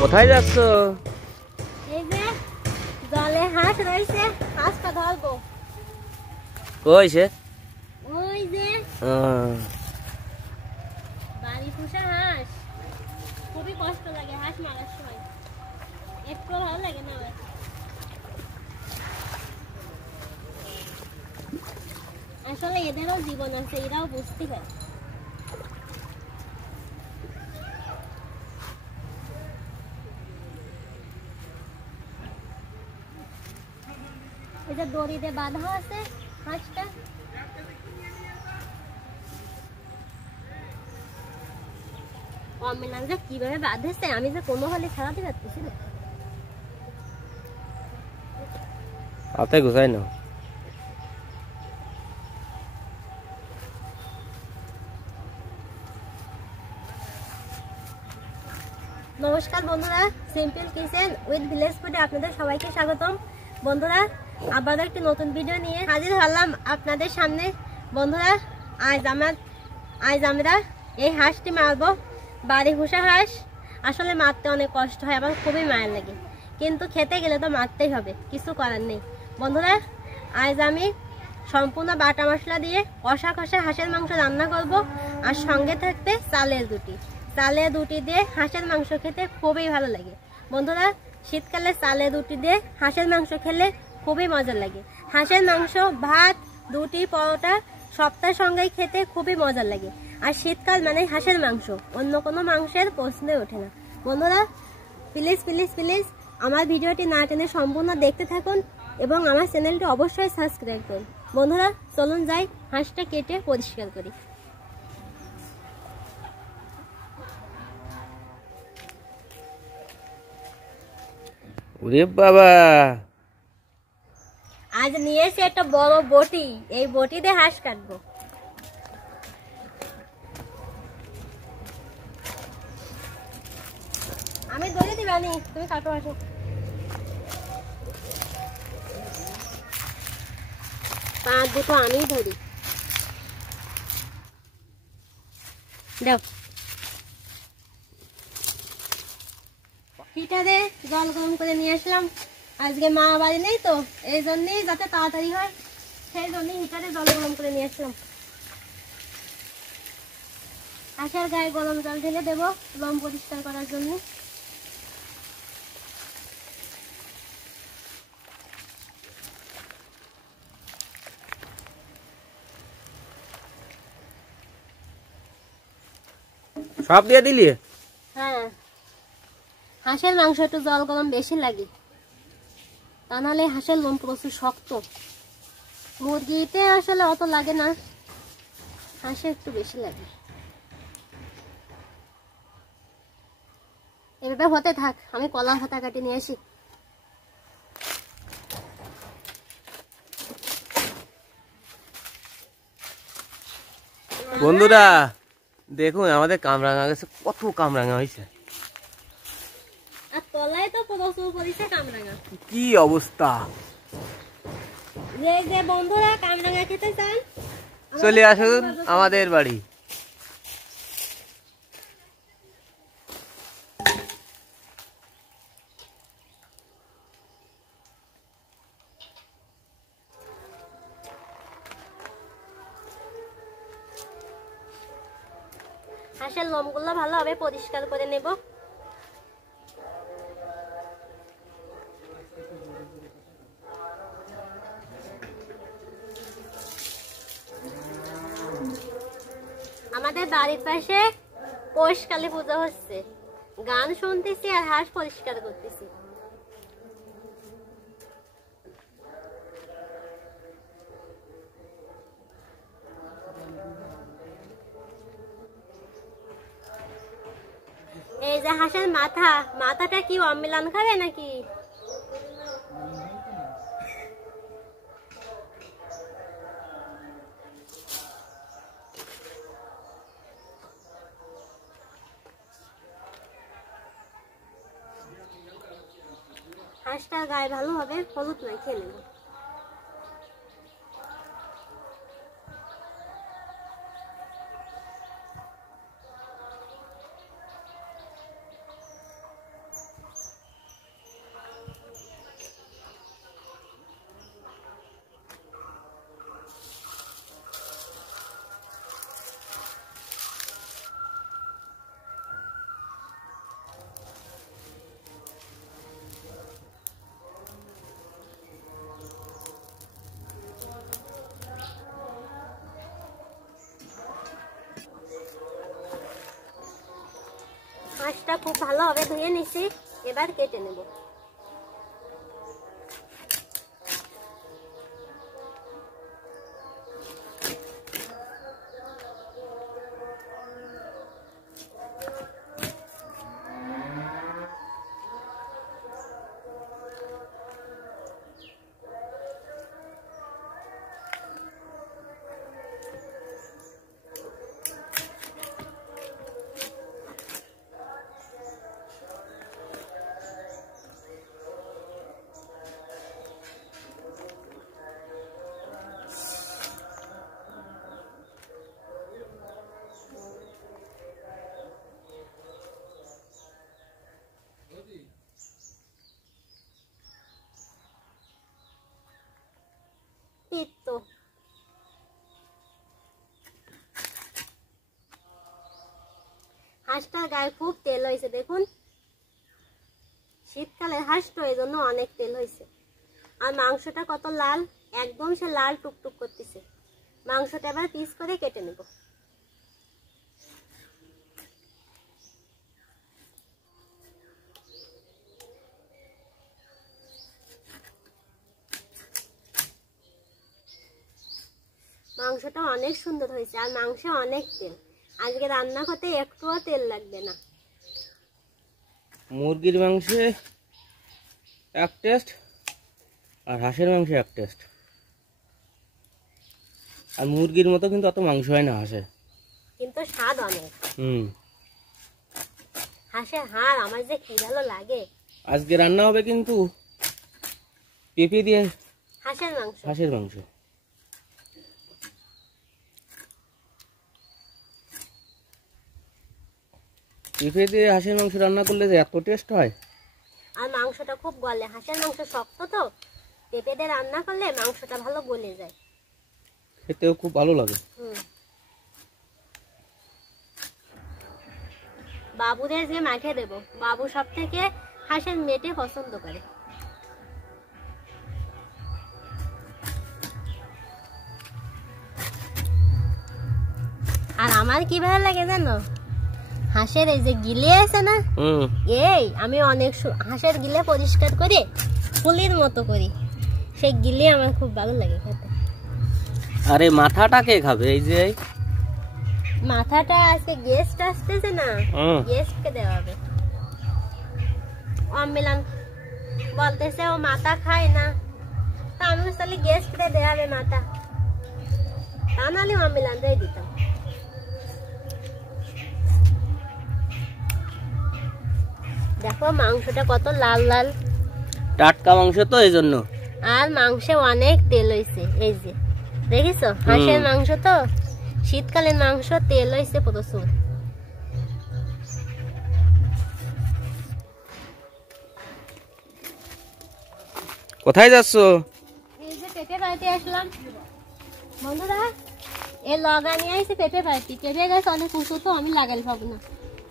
কোথায় যাচ্ছ? এই যে জলে হাঁস রয়েছে, হাঁসটা ধরবো। কই সে? ওই যে বাড়ি পোষা হাঁস, খুবই কষ্ট লাগে হাঁস মারার সময়, একটু ভালো লাগে না। আসলে এদেরও জীবন আছে, এরাও বুঝতে পারে। এটা দড়িতে বাঁধা আছে হাঁসটা। অমিলান যে কিভাবে বাঁধেছে, আমি যে কোনো হলে ছাড়াতে পারতেছি না। হাতে গুছাই না। নমস্কার বন্ধুরা, সিম্পল কিচেন উইথ ভিলেজ ফুডে আপনাদের সবাইকে স্বাগতম। বন্ধুরা, আবার একটি নতুন ভিডিও নিয়ে হাজির হলাম আপনাদের সামনে। বন্ধুরা, আজ আমরা এই হাঁসটি মারবো, বাড়ি পোষা হাঁস। আসলে মারতে অনেক কষ্ট হয়, আমার খুবই মায়া লাগে, কিন্তু খেতে গেলে তো মারতেই হবে, কিছু করার নেই। বন্ধুরা, আজ আমি সম্পূর্ণ বাটা মশলা দিয়ে কষা কষা হাঁসের মাংস রান্না করব, আর সঙ্গে থাকবে চালের রুটি দিয়ে হাঁসের মাংস খেতে খুবই ভালো লাগে। বন্ধুরা, শীতকালে চালের রুটি দিয়ে হাঁসের মাংস খেলে খুবই মজা লাগে। হাঁসের মাংস, ভাত, রুটি, পরোটা সপ্তাহের সঙ্গেই খেতে খুবই মজা লাগে। আর শীতকাল মানে হাঁসের মাংস, অন্য কোনো মাংসের প্রশ্নই ওঠে না। বন্ধুরা, প্লিজ প্লিজ প্লিজ আমার ভিডিওটি না টেনে সম্পূর্ণ দেখতে থাকুন এবং আমার চ্যানেলটি অবশ্যই সাবস্ক্রাইব করুন। বন্ধুরা, চলুন যাই হাঁসটা কেটে পরিষ্কার করি। ওরে বাবা, আজ নিয়ে এসে একটা বড় বটি, এই বটি দিয়ে হাঁস কাটবো। আমি ধরে দিবানি, তুমি কাটো। আসো, পাঁচ দুটো আমি ধরি। দাও, হিটারে জল গরম করে নিয়ে আসলাম। আজকে মা বাড়ি নেই তো, এই জন্যই যাতে তাড়াতাড়ি হয়, সেই জন্যই হিটারে জল গরম করে নিয়ে আসলাম। হাঁসের গায়ে গরম জল ঢেলে দেবো লোম পরিষ্কার করার জন্য। সব দিয়ে দিলি? হ্যাঁ, হাঁসের মাংস একটু জল গরম বেশি লাগে, তা নাহলে হাঁসের লোম প্রচুর শক্ত। মুরগিতে আসলে অত লাগে না, হাঁসে একটু বেশি লাগে। এভাবে হতে থাক, আমি কলা হাতা কাটি নিয়ে আসি। বন্ধুরা দেখুন, আমাদের কামরাঙা গেছে, কত কামরাঙা হয়েছে। আর তলায় তো প্রচুর পরিছে কামরাঙা। কি অবস্থা! যে বন্ধুরা কামরাঙা খেতে চান, চলে আসুন আমাদের বাড়ি। হাঁসের লোমগুলো ভালোভাবে পরিষ্কার করে নেব। আমাদের বাড়ির পাশে পৌষকালী পূজা হচ্ছে, গান শুনতেছি আর হাঁস পরিষ্কার করতেছি। এই যে হাঁসের মাথাটা কি অম্মিলান খাবে নাকি? হাঁসটার গায়ে ভালোভাবে হলুদ মাখিয়ে নেব। হাঁসটা খুব ভালোভাবে ধুয়ে নিছি, এবার কেটে নেব। পিত্ত হাঁসটার গায়ে খুব তেল হয়েছে, দেখুন শীতকালে হাঁস তো এই জন্য অনেক তেল হয়েছে। আর মাংসটা কত লাল, একদম সে লাল টুকটুক করতেছে। মাংসটা এবার পিস করে কেটে নেব। মাংসটা অনেক সুন্দর হয়েছে, আর মাংসে অনেক তেল। আজকে রান্না করতে একটুও তেল লাগবে না। মুরগির মাংসে এক টেস্ট আর হাঁসের মাংসে এক টেস্ট। আর মুরগির মতো কিন্তু অত মাংস হয় না হাঁসে, কিন্তু স্বাদ অনেক। হাঁসের হাড় আমার যে কি ভালো লাগে। আজকে রান্না হবে কিন্তু পেঁপে দিয়ে হাঁসের মাংস। হাঁসের মাংস। পেঁপে দিয়ে হাঁসের মাংস রান্না করলে যে এত টেস্ট হয়। আর মাংসটা খুব গলে, হাঁসের মাংস শক্ত তো, পেঁপে দিয়ে রান্না করলে মাংসটা ভালো গলে যায়, খেতেও খুব ভালো লাগে। বাবুদের যে মাঠে দেব, বাবু সব থেকে হাঁসের মেটে পছন্দ করে। আর আমার কি ভালো লাগে জানো, হাঁসের এই যে গিলে আছে না, এই আমি অনেক হাঁসের গিলে পরিষ্কার করে ফুলির মতো করি, সেই গিলে আমার খুব ভালো লাগে খেতে। আরে মাথাটা কে খাবে? এই যে মাথাটা আজকে গেস্ট আসতেছে না, গেস্টকে দেওয়া হবে। অম্মিলান বলতেছে ও মাথা খায় না, তা আমি তাহলে গেস্টকে দেওয়া হবে মাথা, তা নাহলে অম্মিলান দিয়ে দিতাম। দেখো মাংসটা কত লাল লাল, টাটকা মাংস তো এই জন্য। আর মাংসে অনেক তেল হয়েছে, এই যে দেখিস হাঁসের মাংস তো, শীতকালের মাংস তেল হয়েছে প্রচুর। কোথায় যাচ্ছ? এই যে পেঁপে বাড়িতে আসলাম বন্ধুরা, এই লগা নিয়ে আসছে পেঁপে বাড়িতে। পেঁপে গাছ অনেক উঁচু তো, আমি লাগাই পাবো না,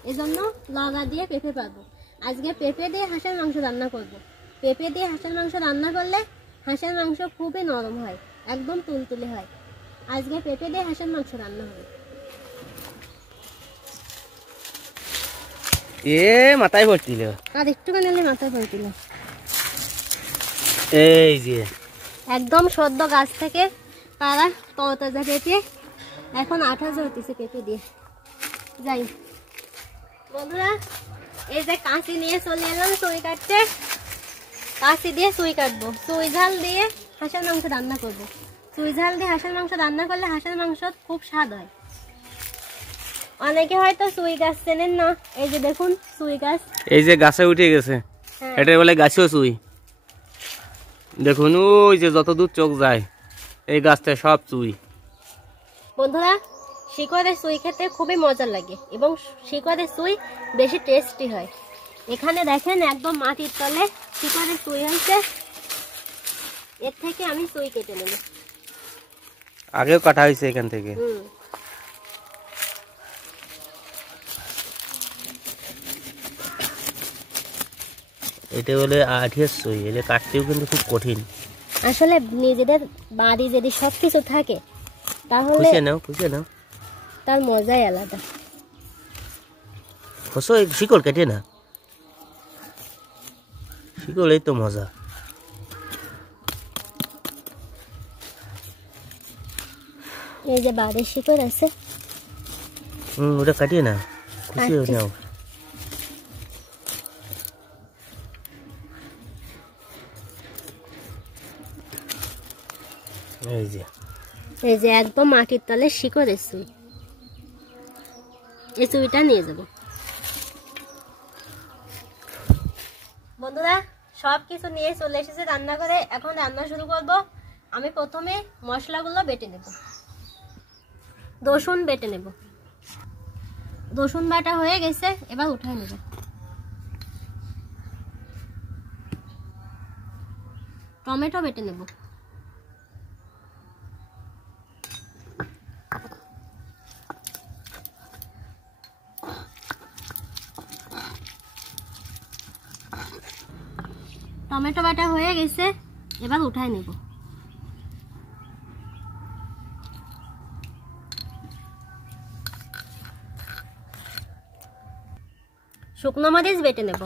এই জন্য লগা দিয়ে পেঁপে পাবো। আজকে পেঁপে দিয়ে হাঁসের মাংস রান্না করব। পেঁপে দিয়ে হাঁসের মাংস রান্না করলে হাঁসের মাংস খুবই নরম হয়, একদম তুলতুলে হয়। আজকে পেঁপে দিয়ে হাঁসের মাংস রান্না হবে। মাথায় পড়ছিল, আর একটুখানি নিলে মাথায় পড়ছিল। এই যে একদম সদ্য গাছ থেকে পাড়া তরতাজা পেঁপে, এখন আঠা ঝরতেছে পেঁপে দিয়ে। যাই বন্ধুরা, এই যে কাঁচি নিয়ে চলে এলাম সুই কাটতে। কাঁচি দিয়ে সুই কাটবো, সুই ঝাল দিয়ে হাঁসের মাংস রান্না করবো। সুই ঝাল দিয়ে হাঁসের মাংস রান্না করলে হাঁসের মাংস খুব স্বাদ হয়। অনেকে হয়তো সুই গাছ চেনেন না, এই যে দেখুন সুই গাছ, এই যে গাছে উঠে গেছে, এটা বলে গাছেও সুই। দেখুন ওই যে যত দূর চোখ যায় এই গাছটা সব চুই। বন্ধুরা শিকড়ের সুই খেতে খুবই মজা লাগে এবং শিকড়ের সুই বেশি টেস্টি হয়। এখানে দেখেন একদম মাটির তলে শিকড়ের সুই হয়েছে, এর থেকে আমি সুই কেটে নেব। আগেও কাটা হয়েছে এখান থেকে। এটা বলে আঠের সুই, এটা কাটতেও কিন্তু খুব কঠিন। আসলে নিজেদের বাড়ি যদি সবকিছু থাকে তাহলে খুশি নাও তার মজাই আলাদা। খসো শিকড় কেটে না, শিকড়েই তো মজা। এই যে বাড়ির শিকড় আছে, ওটা কাটিয়ে না, খুশি হয়ে নাও। এই যে একদম মাটির তলে শিকড় এসে, এই চুইটা নিয়ে যাব। বন্ধুরা সব কিছু নিয়ে চলে এসেছে রান্না করে, এখন রান্না শুরু করব। আমি প্রথমে মশলাগুলো বেটে নেব। রসুন বেটে নেব, রসুন বাটা হয়ে গেছে, এবার উঠাই নেব। টমেটো বেটে নেব, টমেটো বাটা হয়ে গেছে, এবার উঠাই নেব। শুকনো মরিচ বেটে নেব,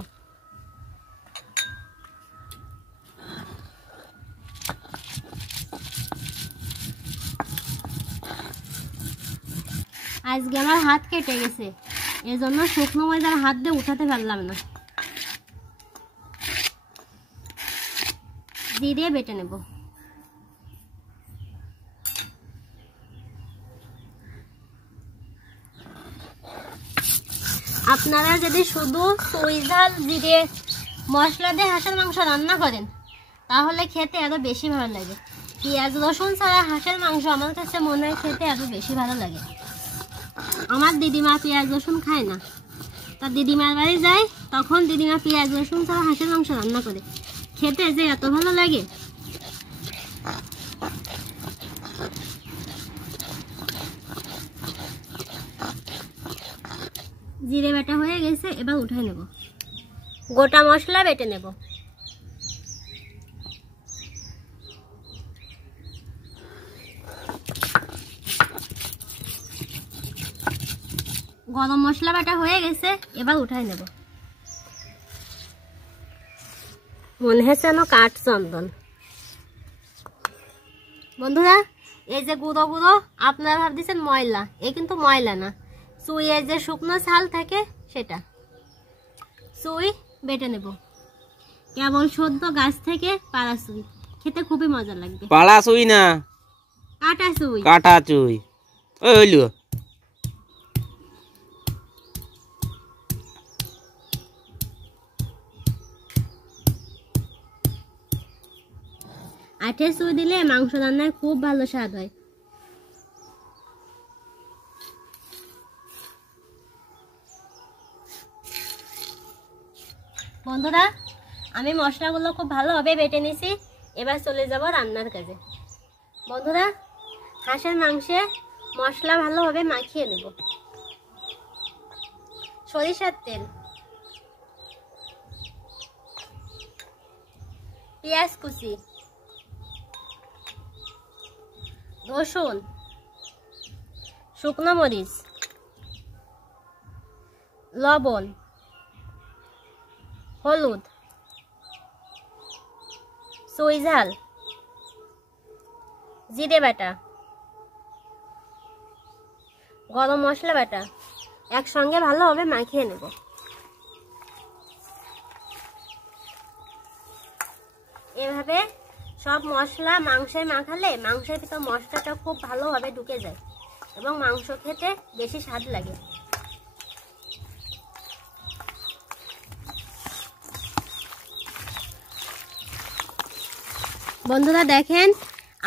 আজকে আমার হাত কেটে গেছে, এজন্য শুকনো মরিচ আর হাত দিয়ে উঠাতে পারলাম না। জিরে বেটে নেব, আপনারা যদি শুধু চুই ঝাল জিরে মশলা দিয়ে হাঁসের মাংস রান্না করেন তাহলে খেতে আরো বেশি ভালো লাগে। পেঁয়াজ রসুন ছাড়া হাঁসের মাংস আমার কাছে মনে হয় খেতে আরো বেশি ভালো লাগে। আমার দিদিমা পেঁয়াজ রসুন খায় না, তার দিদিমার বাড়ি যায় তখন দিদিমা পেঁয়াজ রসুন ছাড়া হাঁসের মাংস রান্না করে, খেতে যে এত ভালো লাগে। জিরে বাটা হয়ে গেছে, এবার উঠাই নেব। গোটা মশলা বেটে নেব, গরম মশলা বাটা হয়ে গেছে, এবার উঠাই নেব। মনে হচ্ছে যেন কাঠ চন্দন। বন্ধুরা এই যে গুঁড়ো গুঁড়ো আপনারা ভাবছেন ময়লা, এ কিন্তু ময়লা না, চুইয়ের যে শুকনো ছাল থাকে সেটা। চুই বেটে নেব, কেবল সদ্য গাছ থেকে পাড়া চুই, খেতে খুবই মজা লাগবে। পাড়া চুই না, কাটা চুই, কাটা চুই। ওই হইল আঠের চুই দিলে মাংস রান্নায় খুব ভালো স্বাদ হয়। বন্ধুরা আমি মশলাগুলো খুব ভালোভাবে বেটে নিয়েছি, এবার চলে যাব রান্নার কাজে। বন্ধুরা হাঁসের মাংসে মশলা ভালোভাবে মাখিয়ে নেব। সরিষার তেল, পেঁয়াজ কুচি, রসুন, শুকনো মরিচ, লবণ, হলুদ, চুই ঝাল, জিরে বাটা, গরম মশলা বাটা একসঙ্গে ভালোভাবে মাখিয়ে নেব। এভাবে সব মশলা মাংসে মাখালে মাংসের ভিতর মশলাটা খুব ভালোভাবে ঢুকে যায় এবং মাংস খেতে বেশি স্বাদ লাগে। বন্ধুরা দেখেন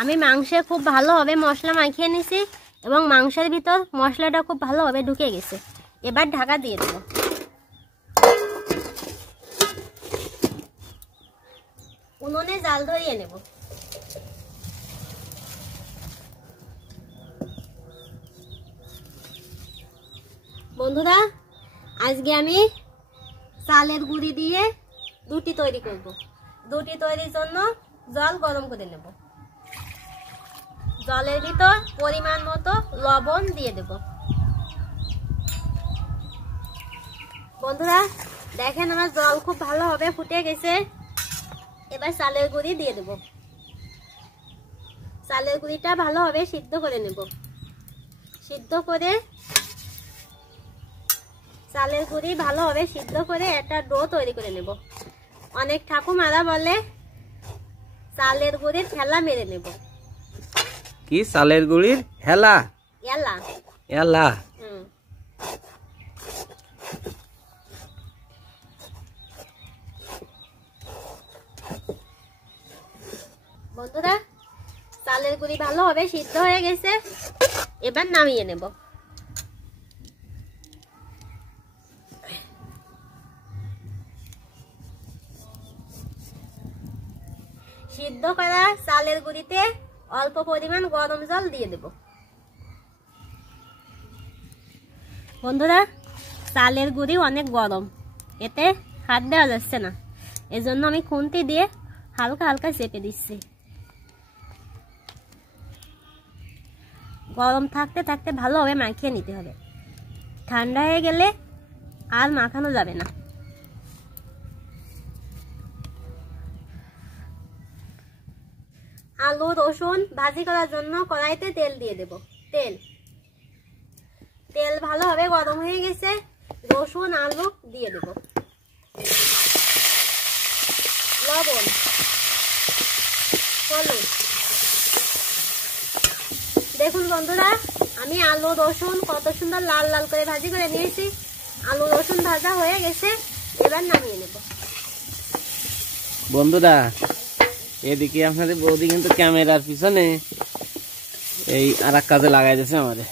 আমি মাংসে খুব ভালোভাবে মশলা মাখিয়ে নিয়েছি এবং মাংসের ভিতর মশলাটা খুব ভালোভাবে ঢুকে গেছে। এবার ঢাকা দিয়ে দেব। উনুনে জাল ধরিয়ে নেব। বন্ধুরা আজকে আমি চালের গুঁড়ি দিয়ে রুটি তৈরি করব। রুটি তৈরির জন্য জল গরম করে নেব। জলের ভিতর পরিমাণ মতো লবণ দিয়ে দেব। বন্ধুরা দেখেন আমার জল খুব ভালোভাবে ফুটে গেছে। এবার চালের গুঁড়ি দিয়ে দেব। চালের গুঁড়িটা ভালোভাবে সিদ্ধ করে নেব। সিদ্ধ করে চালের গুঁড়ি ভালোভাবে সিদ্ধ করে একটা ডো তৈরি করে নেব। অনেক ঠাকুমারা বলে চালের গুঁড়ির হেলা মেরে নেব। কি চালের গুঁড়ির হেলা? এলা এলা। বন্ধুরা চালের গুঁড়ি ভালোভাবে সিদ্ধ হয়ে গেছে, এবার নামিয়ে নেব। সিদ্ধ করা চালের গুঁড়িতে অল্প পরিমাণ গরম জল দিয়ে দেব। বন্ধুরা চালের গুঁড়ি অনেক গরম, এতে হাত দেওয়া যাচ্ছে না, এজন্য আমি খুন্তি দিয়ে হালকা হালকা চেপে দিচ্ছি। গরম থাকতে থাকতে ভালোভাবে মাখিয়ে নিতে হবে, ঠান্ডা হয়ে গেলে আর মাখানো যাবে না। আলু রসুন ভাজি করার জন্য কড়াইতে তেল দিয়ে দেব। তেল ভালোভাবে গরম হয়ে গেছে, রসুন আলু দিয়ে দেব। লবণ, হলুদ। দেখুন বন্ধুরা আমি আলু রসুন কত সুন্দর লাল লাল করে ভাজি করে নিয়েছি। আলু রসুন ভাজা হয়ে গেছে, এবার নামিয়ে নেব। বন্ধুরা এদিকে আপনাদের বৌদি কিন্তু ক্যামেরার পিছনে এই আর এক কাজে লাগাই দিয়েছে আমাদের।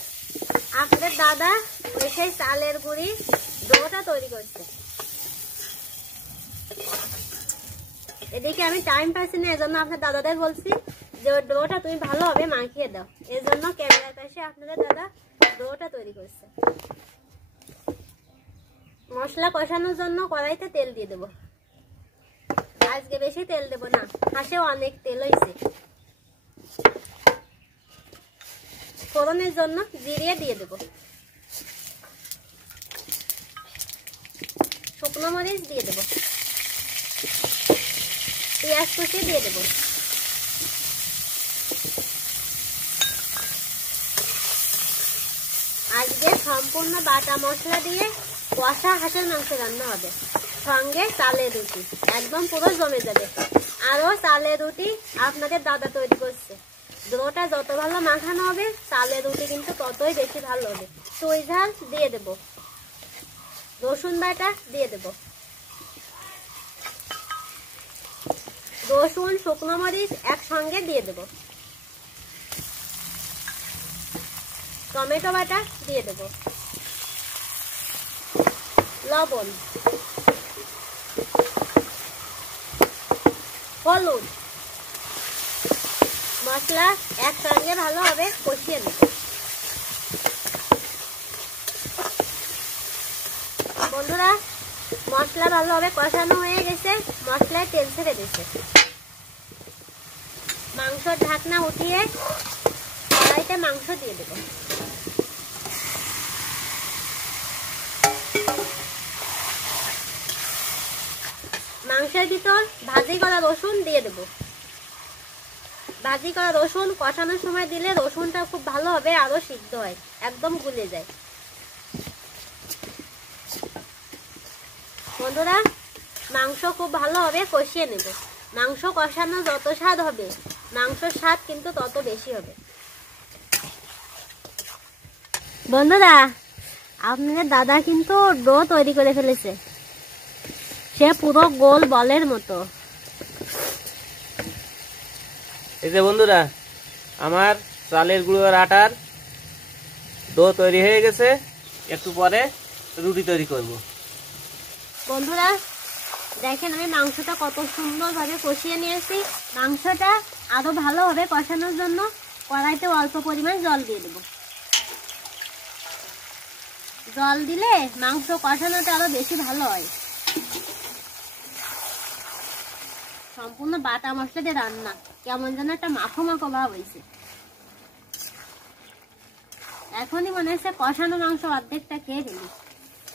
আপনাদের দাদা ওই সেই চালের গুঁড়ি ডোটা তৈরি করছে। এদিকে আমি টাইম পাচ্ছি না, এজন্য আপনার দাদাদের বলছি যে ওই ডোটা তুমি ভালোভাবে মাখিয়ে দাও, এজন্য ক্যামেরার পাশে আপনাদের দাদা ডোটা তৈরি করছে। মশলা কষানোর জন্য কড়াইতে তেল দিয়ে দেব। আজকে বেশি তেল দেব না, হাঁসেও অনেক তেল হয়েছে। ফোড়নের জন্য জিরে দিয়ে দেব, শুকনো মরিচ দিয়ে দেব, পেঁয়াজ কুচি দিয়ে দেব। আজকে সম্পূর্ণ বাটা মশলা দিয়ে কষা হাঁসের মাংস রান্না হবে, সঙ্গে চালের রুটি, একদম পুরো জমে যাবে। আরো চালের রুটি আপনাদের দাদা তৈরি করছে। ডোটা যত ভালো মাখানো হবে চালের রুটি কিন্তু ততই বেশি ভালো হবে। চুই ঝাল দিয়ে দেব, রসুন বাটা দিয়ে দেব, রসুন শুকনো মরিচ একসঙ্গে দিয়ে দেব, টমেটো বাটা দিয়ে দেব, লবণ, হলুদ, মশলা একসঙ্গে ভালোভাবে কষিয়ে নেব। বন্ধুরা মশলা ভালোভাবে কষানো হয়ে গেছে, মশলায় তেল ছেড়ে দিয়েছে। মাংসর ঢাকনা উঠিয়ে কড়াইতে মাংস দিয়ে দেব। মাংসের ভিতর ভাজি করা রসুন দিয়ে দেব। ভাজি করা রসুন কষানোর সময় দিলে রসুনটা খুব ভালো হবে, আরো সিদ্ধ হয়, একদম গুলে যায়। বন্ধুরা মাংস খুব ভালোভাবে কষিয়ে নেব। মাংস কষানো যত স্বাদ হবে মাংসর স্বাদ কিন্তু তত বেশি হবে। বন্ধুরা আপনাদের দাদা কিন্তু ডো তৈরি করে ফেলেছে, সে পুরো গোল বলের মতো। এই যে বন্ধুরা আমার চালের গুঁড়োর আটার ডো তৈরি হয়ে গেছে, একটু পরে রুটি তৈরি করব। বন্ধুরা দেখেন আমি মাংসটা কত সুন্দরভাবে কষিয়ে নিয়েছি। মাংসটা আরো ভালোভাবে কষানোর জন্য কড়াইতে অল্প পরিমাণ জল দিয়ে দেব। জল দিলে মাংস কষানোটা আরো বেশি ভালো হয়। সম্পূর্ণ বাটা মশলা দিয়ে রান্না, কেমন যেন একটা মাখো মাখো ভাব হয়েছে। এখনই মনে হচ্ছে কষানো মাংস অর্ধেকটা খেয়ে ফেলি,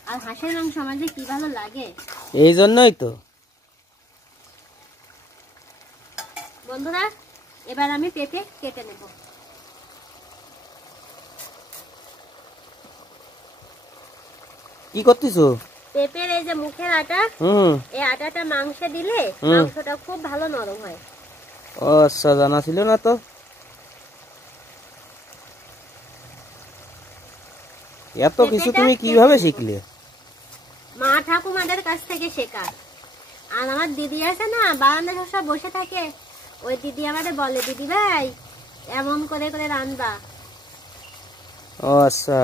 আর হাঁসের মাংস আমার যে কি ভালো লাগে। এই জন্যই তো। বন্ধুরা এবার আমি পেঁপে কেটে নেব। কি করতেছো? পেঁপের এই যে মুখের আটা, এই আটাটা মাংসে দিলে মাংসটা খুব ভালো নরম হয়। ও আচ্ছা, জানা ছিল না তো। এত কিছু তুমি কিভাবে শিখলে? মা ঠাকুমাদের কাছ থেকে শেখা। আর আমার দিদি আছে না, বারান্দায় সব বসে থাকে, ওই দিদি আমাদের বলে, দিদি ভাই এমন করে করে রান্না। ও আচ্ছা।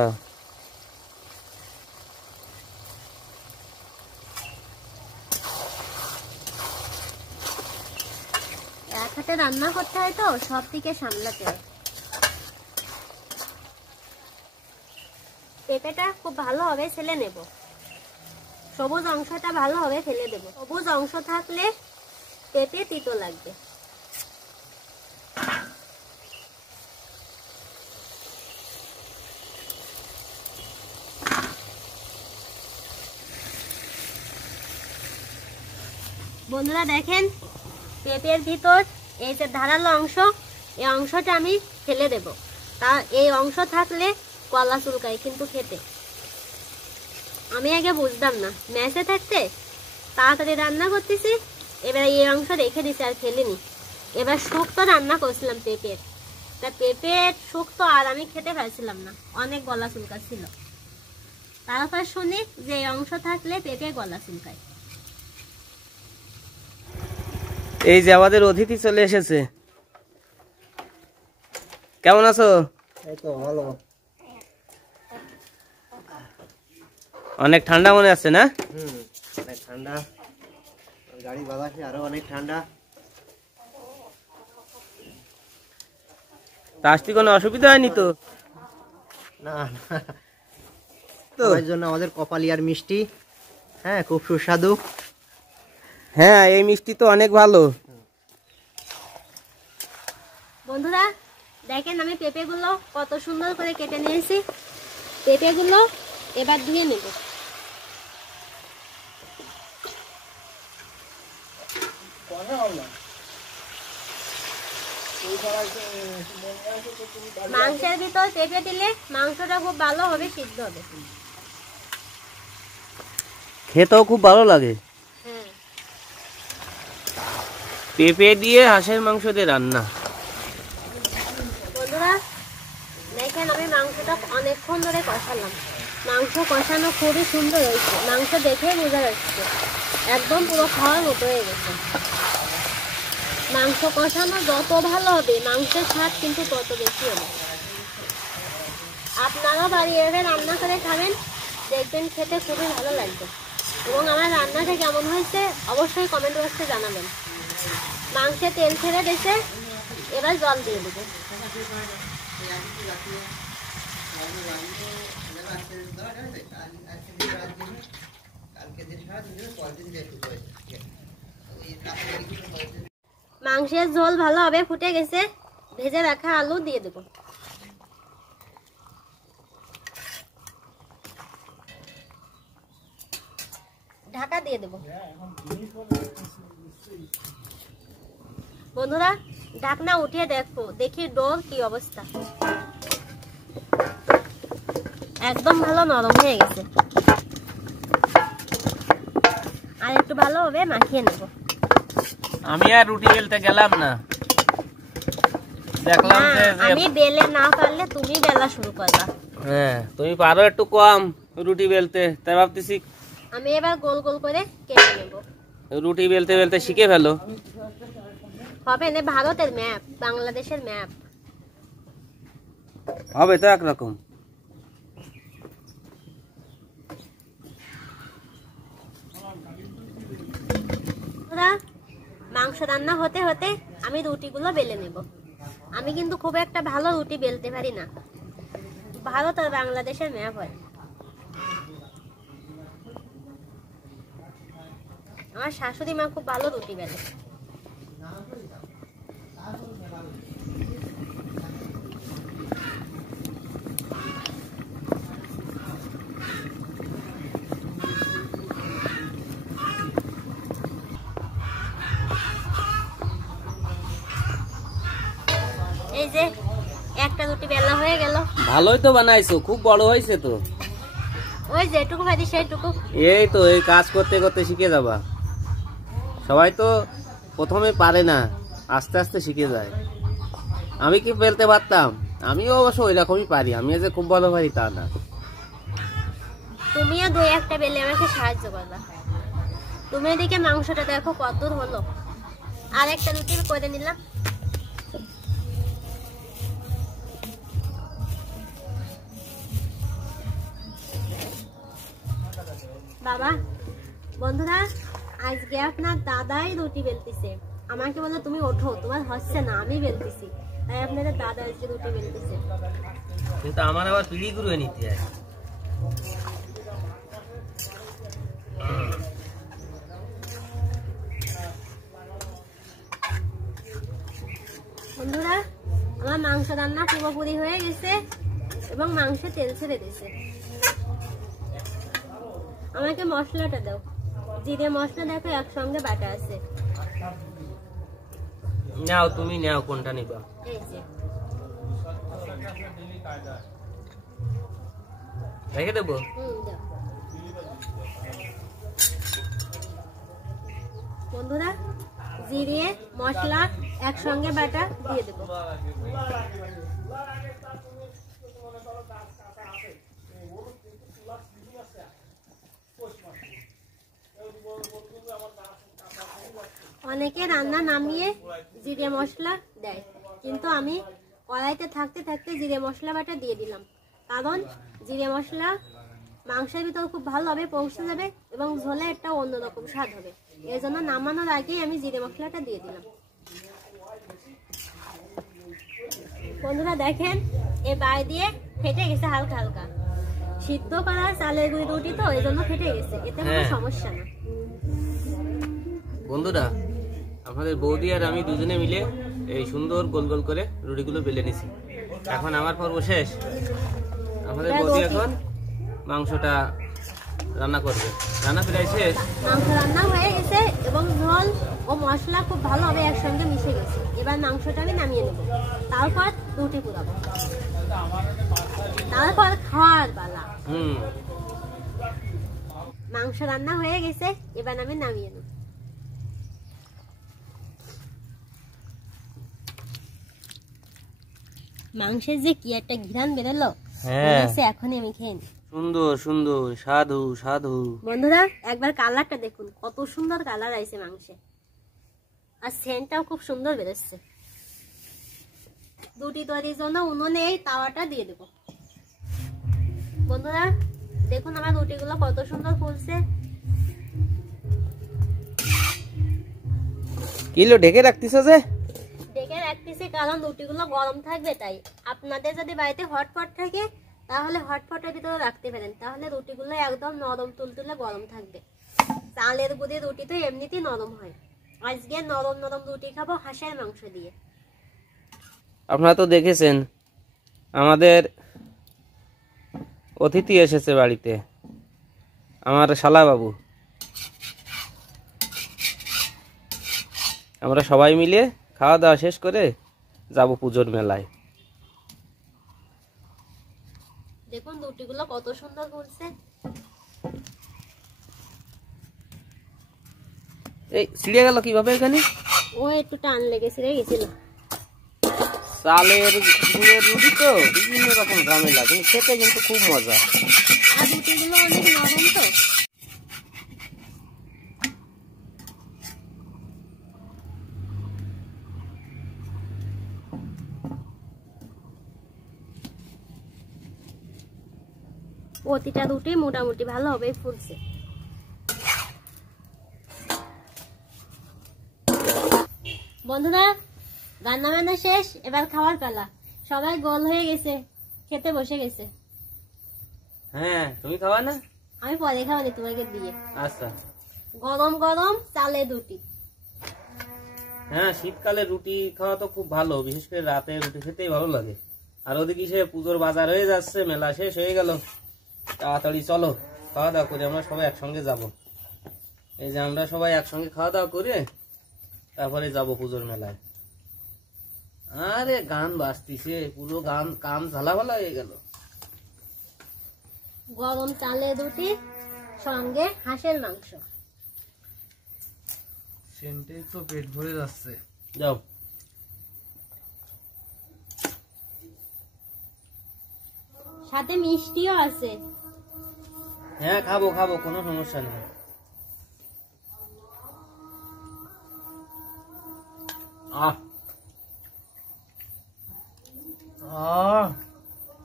এক হাতে রান্না করতে হয় তো, সব দিকে সামলাতে হয়। পেঁপেটা খুব ভালোভাবে ফেলে নেব। সবুজ অংশটা ভালোভাবে ফেলে দেব। সবুজ অংশ থাকলে পেঁপে তিতো লাগবে। বন্ধুরা দেখেন, পেঁপের ভিতর এই যে ধারালো অংশ, এই অংশটা আমি ফেলে দেব। তা এই অংশ থাকলে কলা চুলকায় কিন্তু খেতে। আমি আগে বুঝতাম না, ম্যাচে থাকতে তাড়াতাড়ি রান্না করতেছি, এবার এই অংশ রেখে দিছি আর ফেলিনি। এবার শুক্তো রান্না করছিলাম পেঁপের, তা পেঁপের শুক্তো আর আমি খেতে পারছিলাম না, অনেক গলা চুলকাচ্ছিল। তারপর শুনি যে এই অংশ থাকলে পেঁপে গলা চুলকায়। এই যে আমাদের অতিথি চলে এসেছে। কেমন আছো? এই তো ভালো। অনেক ঠান্ডা মনে আছে না? অনেক ঠান্ডা, গাড়ি বাতাসে আরো অনেক ঠান্ডা। তা আসতে কোনো অসুবিধা হয়নি তো? না তো এর জন্য আমাদের কপালিয়ার মিষ্টি, হ্যাঁ খুব সুস্বাদু। হ্যাঁ, এই মিষ্টি তো অনেক ভালো। বন্ধুরা দেখেন, আমি পেঁপেগুলো কত সুন্দর করে কেটে নিয়েছি। পেঁপেগুলো এবার ধুয়ে নেব। মাংসের ভিতর পেঁপে দিলে মাংসটা খুব ভালোভাবে সিদ্ধ হবে, খেতেও খুব ভালো লাগে। হ্যাঁ, পেঁপে দিয়ে হাঁসের মাংস দিয়ে রান্না। বন্ধুরা দেখেন, আমি মাংসটা অনেকক্ষণ ধরে কষালাম। মাংস কষানো খুবই সুন্দর হয়েছে, মাংস দেখে বোঝা যাচ্ছে একদম পুরো খাওয়ার মতো হয়ে গেছে। মাংস কষানো যত ভালো হবে মাংসের স্বাদ কিন্তু তত বেশি হবে। আপনারাও বাড়িতে এভাবে রান্না করে খাবেন, দেখবেন খেতে খুবই ভালো লাগবে। এবং আমার রান্নাটা কেমন হয়েছে অবশ্যই কমেন্ট বক্সে জানাবেন। মাংসে তেল ছেড়ে দিয়েছে, এবার জল দিয়ে দেবো। মাংসের ঝোল ভালোভাবে ফুটে গেছে, ভেজে রাখা আলু দিয়ে দেব। ঢাকা দিয়ে দেব। বন্ধুরা ঢাকনা উঠিয়ে দেখি ডোর কি অবস্থা। একদম ভালো নরম হয়ে গেছে। আর একটু ভালোভাবে মাখিয়ে নেব। আমি আর রুটি বেলতে গেলাম না, দেখলাম যে আমি বেলে না পারলে তুমি বেলা শুরু করবা। হ্যাঁ, তুমি পারো একটু কম রুটি বেলতে, তাই ভাবতেছি আমি এবার গোল গোল করে কেটে নেব। রুটি বেলতে বেলতে শিখে ফেলো। হবে না, ভারতের ম্যাপ, বাংলাদেশের ম্যাপ হবে তো একরকম। মাংস রান্না হতে হতে আমি রুটিগুলো বেলে নেব। আমি কিন্তু খুব একটা ভালো রুটি বেলতে পারি না, ভারত আর বাংলাদেশের ম্যাপ হয়। আমার শাশুড়ি মা খুব ভালো রুটি বেলে। ভালোই তো বানাইছো, খুব বড় হয়েছে তো। ওই যেটুকু পারি সেইটুকু। এই তো এই কাজ করতে করতে শিখে যাবা। সবাই তো প্রথমে পারে না, আস্তে আস্তে শিখে যায়। আমি কি বেলতে পারতাম? আমিও অবশ্য ওই রকমই পারি, আমি যে খুব ভালো পারি তা না। তুমিও দুই একটা বেলে আমাকে সাহায্য করবা। তুমি এদিকে মাংসটা দেখো কত দূর হলো, আর একটা রুটি করে নিলাম। বাবা বন্ধুরা, আজকে আপনার দাদাই রুটি বেলতেছে। আমাকে বলে তুমি ওঠো, তোমার হচ্ছে না, আমি বেলতেছি। তাই আপনাদের দাদা আজকে রুটি বেলতেছে। কিন্তু আমার আবার পিড়ি গুঁড়ো নিতে হয়। বন্ধুরা, আমার মাংস রান্না পুরোপুরি হয়ে গেছে এবং মাংসে তেল ছেড়ে দিয়েছে। আমাকে মশলাটা দাও। জিরে মশলা দেখো একসঙ্গে বাটা আছে। নাও, তুমি নাও, কোনটা নিবা? এই যে রেখে দেবো। দাও। বন্ধুরা, জিরে মশলা একসঙ্গে বাটা দিয়ে দেবো। অনেকে রান্না নামিয়ে জিরে মশলা দেয়, কিন্তু আমি কড়াইতে থাকতে থাকতে জিরে মশলা বাটা দিয়ে দিলাম। কারণ জিরে মশলা মাংসের ভিতর খুব ভালোভাবে পৌঁছে যাবে এবং ঝোলে একটা অন্যরকম স্বাদ হবে। এই জন্য নামানোর আগেই আমি জিরে মশলাটা দিয়ে দিলাম। বন্ধুরা দেখেন, এ বাই দিয়ে ফেটে গেছে হালকা হালকা। সিদ্ধ করা চালের গুঁড়ি রুটি তো, এই জন্য ফেটে গেছে, এতে কোনো সমস্যা না। বন্ধুরা, আমাদের বৌদি আর আমি দুজনে মিলে এই সুন্দর গোল গোল করে রুটিগুলো বেলে নিছি। এখন আমার পর্ব শেষ। আমাদের বৌদি এখন মাংসটা রান্না করবে। রান্না প্রায় শেষ। মাংস রান্না হয়ে গেছে এবং ঝোল ও মশলা খুব ভালোভাবে একসঙ্গে মিশে গেছে। এবার মাংসটা আমি নামিয়ে নেব, তারপর রুটি পুরাবো, তারপর খাওয়ার পালা। মাংস রান্না হয়ে গেছে, এবার আমি নামিয়ে নেব। মাংসের যে কি একটা ঘ্রাণ বেরোলো, এখনই আমি খেয়ে নিই। সুন্দর সুন্দর, সাধু সাধু। বন্ধুরা, একবার কালারটা দেখুন, কত সুন্দর কালার আছে মাংসে, আর সেন্টটাও খুব সুন্দর বেরোচ্ছে। রুটি তৈরির জন্য উনুনে এই তাওয়াটা দিয়ে দেব। বন্ধুরা দেখুন, আমার রুটিগুলো কত সুন্দর ফুলছে। কিলো ঢেকে রাখতেছো যে? ঢেকে রাখতেছি কারণ রুটিগুলো গরম থাকবে তাই। আপনাদের যদি বাড়িতে হটপট থাকে তাহলে হটপটের ভিতরে রাখতে পারেন, তাহলে রুটিগুলো একদম নরম তুলতুলে গরম থাকবে। চালের গুঁড়ি রুটি তো এমনিতেই নরম হয়। আজকে নরম নরম রুটি খাবো হাঁসের মাংস দিয়ে। আপনারা তো দেখেছেন আমাদের অতিথি এসেছে বাড়িতে, আমার শালা বাবু। আমরা সবাই মিলে খাওয়া দাওয়া শেষ করে যাব পুজোর মেলায়। দেখুন রুটিগুলো কত সুন্দর ফুলছে। এই ছিঁড়ে গেল কিভাবে এখানে? ও একটু টান লেগেছে, গেছিল। চালের গুঁড়ের রুটি তো বিভিন্ন রকম ঝামেলা, কিন্তু খেতে কিন্তু খুব মজা। আর রুটিগুলো অনেক নরম তো। প্রতিটা রুটি মোটামুটি ভালোভাবে ফুলছে। বন্ধুরা, রান্না বান্না শেষ, এবার খাওয়ার পালা। সবাই গোল হয়ে গেছে, খেতে বসে গেছে। হ্যাঁ, তুমি খাওয়া না? আমি পরে খাওয়ানি তোমাকে দিয়ে। আচ্ছা। গরম গরম চালের রুটি। হ্যাঁ, শীতকালে রুটি খাওয়া তো খুব ভালো, বিশেষ করে রাতে রুটি খেতেই ভালো লাগে। আর ওদিকে সে পুজোর বাজার হয়ে যাচ্ছে, মেলা শেষ হয়ে গেল। তাড়াতাড়ি চলো খাওয়া দাওয়া করে আমরা সবাই একসঙ্গে যাব। এই যে আমরা সবাই একসঙ্গে খাওয়া দাওয়া করে তারপরে যাব পুজোর মেলায়। আরে গান বাজতিছে, পুরো গান কান ঝালাভালা হয়ে গেল। গরম চালের রুটি সঙ্গে হাঁসের মাংস। সেন্টেই তো পেট ভরে যাচ্ছে। যাও। সাথে মিষ্টিও আছে। হ্যাঁ খাবো খাবো, কোনো সমস্যা নেই। আহ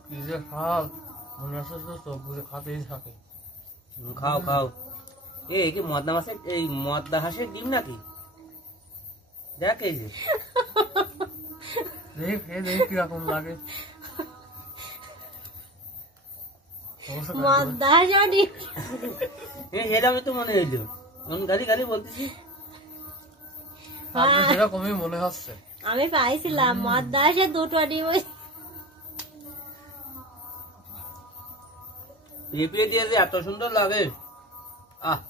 কি যে স্বাদ, মনে হচ্ছে তো চোখ বুঝে খাতেই থাকে। খাও খাও। এই কি মদনা মাছের, এই মদনা হাঁসের ডিম নাকি? দেখ এই যে, দেখি খেয়ে দেখি কিরকম লাগে। সেটা আমি তো মনে হইলো, গাড়ি গাড়ি বলতেছি। সেরকমই মনে হচ্ছে। আমি পাইছিলাম মদনা হাঁসের 2টো ডিম। পেঁপে দিয়ে যে এত সুন্দর লাগে। আহ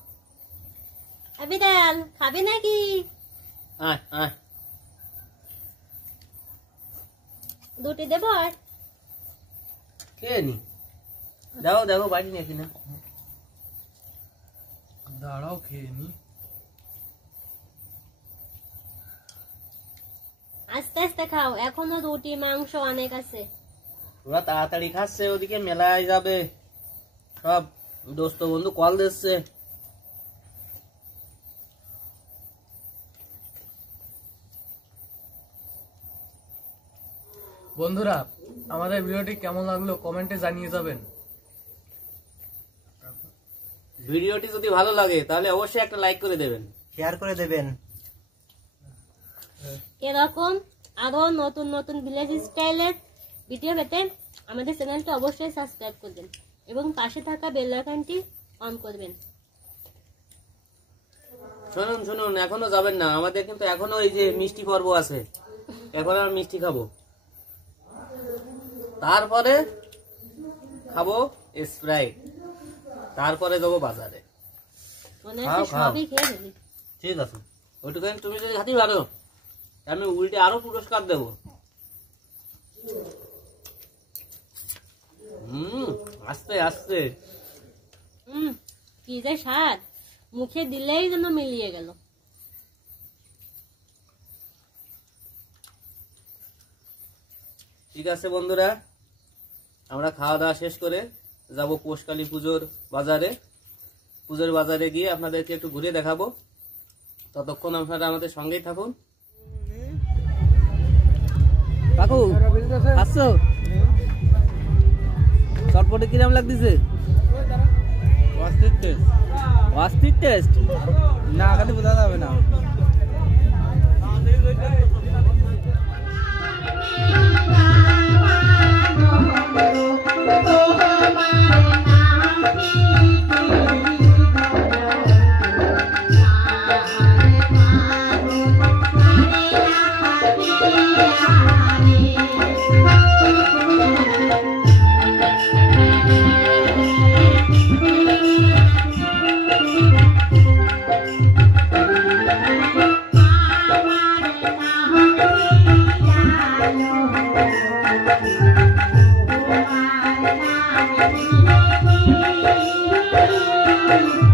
আবিদাল খাবি নাকি? আয় আয়, দুটি দেবো আর খেয়ে নি। দেখো দেখো বাড়ি নাকি না। দাঁড়াও খেয়ে নি। আস্তে আস্তে খাও, এখনো রুটি মাংস অনেক আছে। ওরা তাড়াতাড়ি খাচ্ছে, ওদিকে মেলায় যাবে, সব দোস্ত বন্ধু কল দিচ্ছে। বন্ধুরা, আমাদের ভিডিওটি কেমন লাগলো কমেন্টে জানিয়ে যাবেন। ভিডিওটি যদি ভালো লাগে তাহলে অবশ্যই একটা লাইক করে দেবেন, শেয়ার করে দেবেন। এরকম আরো নতুন নতুন ভিলেজ স্টাইলের ভিডিও পেতে আমাদের চ্যানেলটা অবশ্যই সাবস্ক্রাইব করবেন এবং পাশে থাকা বেল আইকনটি অন করবেন। শুনুন শুনুন, এখনো যাবেন না, আমাদের কিন্তু এখনো এই যে মিষ্টি পর্ব আছে, এখন আমরা মিষ্টি খাবো, তারপরে খাবো স্প্রাইট, তারপরে যাবো বাজারে। মনে হচ্ছে সবই খেয়ে ফেলি। ঠিক আছে, ওইটুখানি তুমি যদি খাতি পারো আমি উল্টে আরো পুরস্কার দেবো। আস্তে আস্তে। কি যে স্বাদ, মুখে দিলেই যেন মিলিয়ে গেল। ঠিক আছে বন্ধুরা, আমরা খাওয়া দাওয়া শেষ করে যাব পৌষকালী পুজোর বাজারে। পুজোর বাজারে গিয়ে আপনাদেরকে একটু ঘুরে দেখাবো, ততক্ষণ আপনারা আমাদের সঙ্গেই থাকুন। কাকু আসছো? চটপটে কিরম লাগতেছে? অস্থির টেস্ট না, খালি বোঝা যাবে না। Thank you.